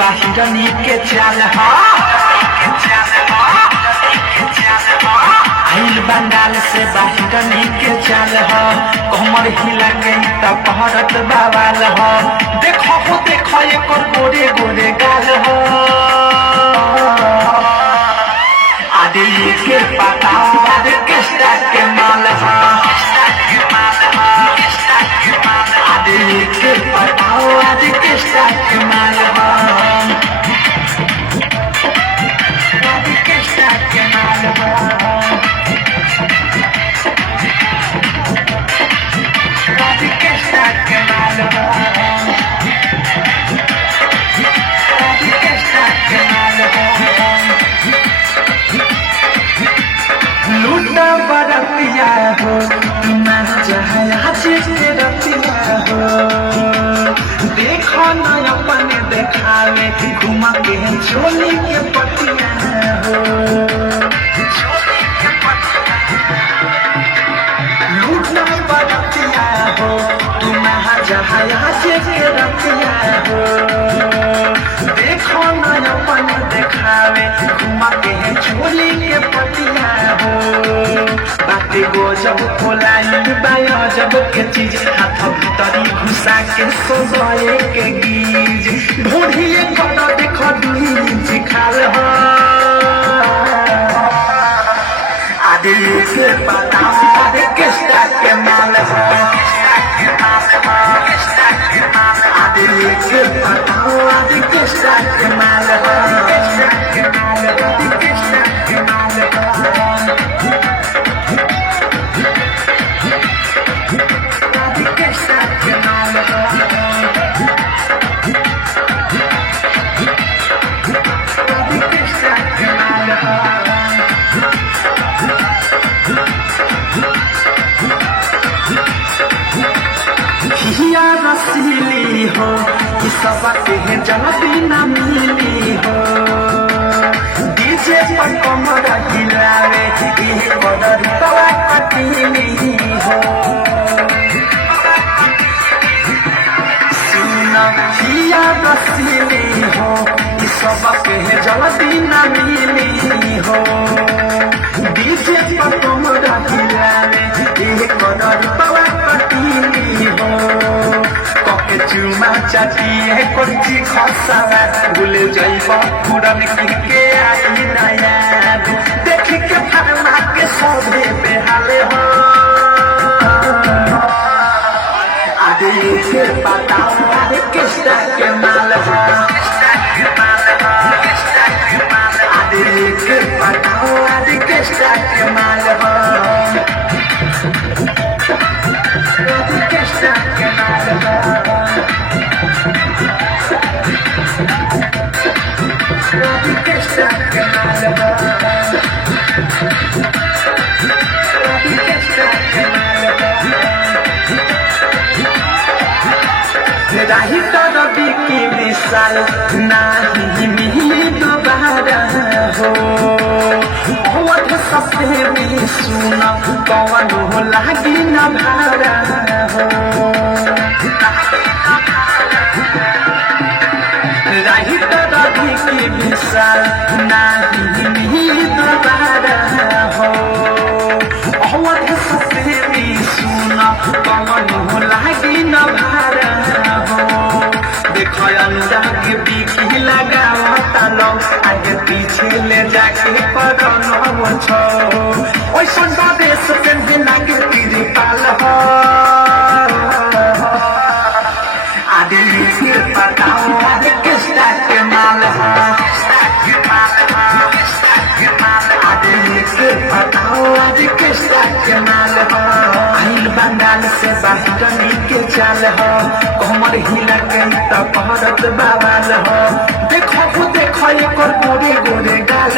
बाहिरनी के चाल आइल बंगाल से बाहिरनी के चाल कमर हिला गई त पहरत बाबाल देखो एक गोरे गोरे गाल आदि के पता आदि किस्ता के माल आदि के पता आदि किस्ता के माल आदि किस्ता के माल आदि किस्ता के माल आदि किस्ता के माल लूटा बरतिया हो मैं चाहे रतिया हो देखो न अपने देखावे घुमा के चोली के पतिया हो लूटा बरतिया हो तुम जहाँ रतिया हो देखो न अपने देखावे घुमा के चोली के पतिया हो बाटे गजब खोलाई जब के चीज हाथ भीतरी घुसा के सोए के गीज ढूंढिए कदा देखो बीज खाल आदि के पता आदि किस्ता के माल आदि के पता आदि किस्ता के माल रसीली हो कि सबके जल्दी न मिली हो डीजे पर कमर हिलावे कदर तवा कटीली हो सुनिया रसीली हो कि सबके जल्दी न मिली हो डीजे पर कमर हिलावे कदर तवा कटीली हो चुमा चाटिए कोची खसावा भूल जाइब पुरन के आई नया देख के फरमा के सभे बेहाल हो आदि के पता आदि किस्ता के माल आदि के पता आदि किस्ता के माल आदि किस्ता के माल आदि किस्ता के माल आदि किस्ता के माल राही तो रवि की मिसाल नहीं मिली दोबारा हो बहुत सपने में सुना कौन हो लागी न भारा हो राही तो रवि की मिसाल नहीं मिली दोबारा हो बहुत सपने में सुना कौन हो लागी न भारा हो देखो अंदर के बीकी लगावता लोग आगे पीछे ले जाके पड़ो छो ओइसन देश से लागे पीरी पाल हो आदि के पताओ आदि किस्ता के माल आदि के पताओ आदि किस्ता के माल आइल बंगाल से बाहिरनी के चाल कमर हिला गई त पहरत बाबाल देखो एक गोरे गोरे गाल